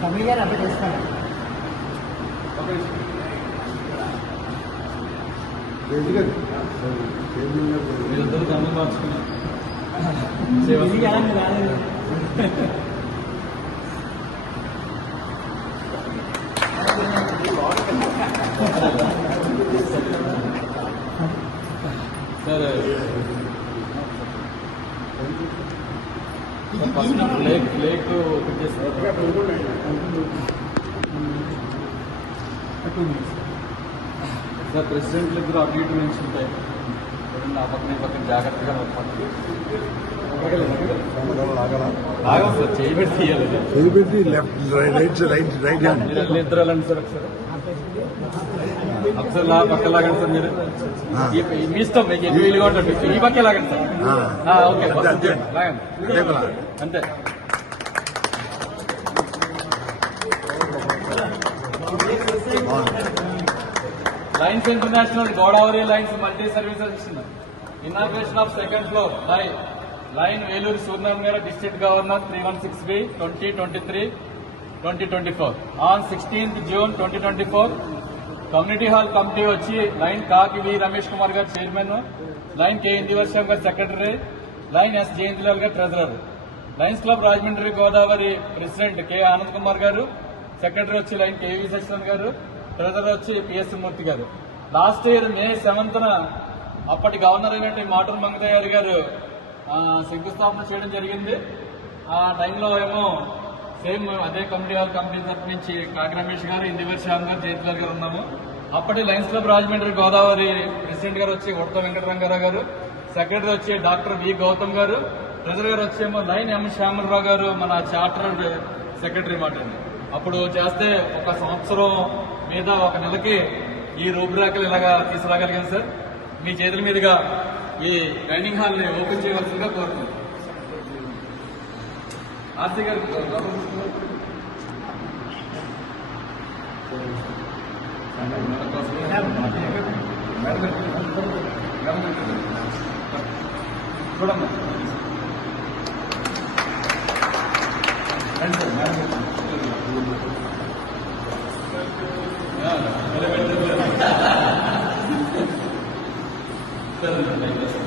సమీ గారు అప్డేట్ చేస్తాను. మీరందరూ గమనం మార్చుకున్నారు. సరే ఫస్ట్ ఫ్లేక్ సార్ ప్రెసిడెంట్లు ఇద్దరు అటు ఇటు నుంచి ఉంటాయి. నా పక్కన జాగ్రత్తగా ఆగం సార్ చేయబెట్టి తీయాలి. రైట్ హ్యాండ్ మీరు ఇద్దరు వెళ్ళండి సార్ ఒకసారి. ఒకసారి పక్క లాగండి సార్. మీరు మీ ఇష్టం మీకు ఎన్ని వీలుగా ఉంటుంది ఈ పక్కే లాగండి సార్. ఓకే లాగండి అంతే. Lines international Godavari lines multi services inauguration of second floor line Vellore Suryanarayana district governor 316B 2023-2024 on 16th June 2024. Community hall committee వచ్చి లైన్ కాకి వి రమేష్ కుమార్ గారు చైర్మన్, లైన్ కె ఇందివర్షం గారు సెక్రటరీ, లైన్ ఎస్ జయంతిలాల్ గారు treasurer, lines club Rajahmundry Godavari president K Anand Kumar గారు, secretary వచ్చి line KV Shashidhar గారు, treasurer వచ్చి PS మూర్తి గారు. లాస్ట్ ఇయర్ May 7th అప్పటి గవర్నర్ అయినట్టు మాటూరు మంగతయ్య గారు శంకుస్థాపన చేయడం జరిగింది. ఆ టైంలో ఏమో సేమ్ అదే కమిటీ హాల్ కమిటీ తరఫు నుంచి కాకి రమేష్ గారు, ఇందివర్ శ్యామ్ గారు, జయంతిలాల్ గారు ఉన్నాము. అప్పటి Lions club Rajahmundry Godavari president గారు వచ్చి ఉడత వెంకటరంగారావు గారు, సెక్రటరీ వచ్చి డాక్టర్ వి గౌతమ్ గారు, ట్రెజరర్ గారు వచ్చేమో లైన్ ఎం శ్యామలరావు గారు, మన చార్టర్ సెక్రటరీ మాట. అప్పుడు చేస్తే ఒక సంవత్సరం మీద ఒక నెలకి ఈ రూపురేఖలు ఇలాగా తీసుకురాగలిగాను సార్. మీ చేతుల మీదుగా ఈ డైనింగ్ హాల్ ని ఓపెన్ చేయవలసిందిగా కోరుతున్నాను. ఆర్సీ గారు చూడమ్మా సార్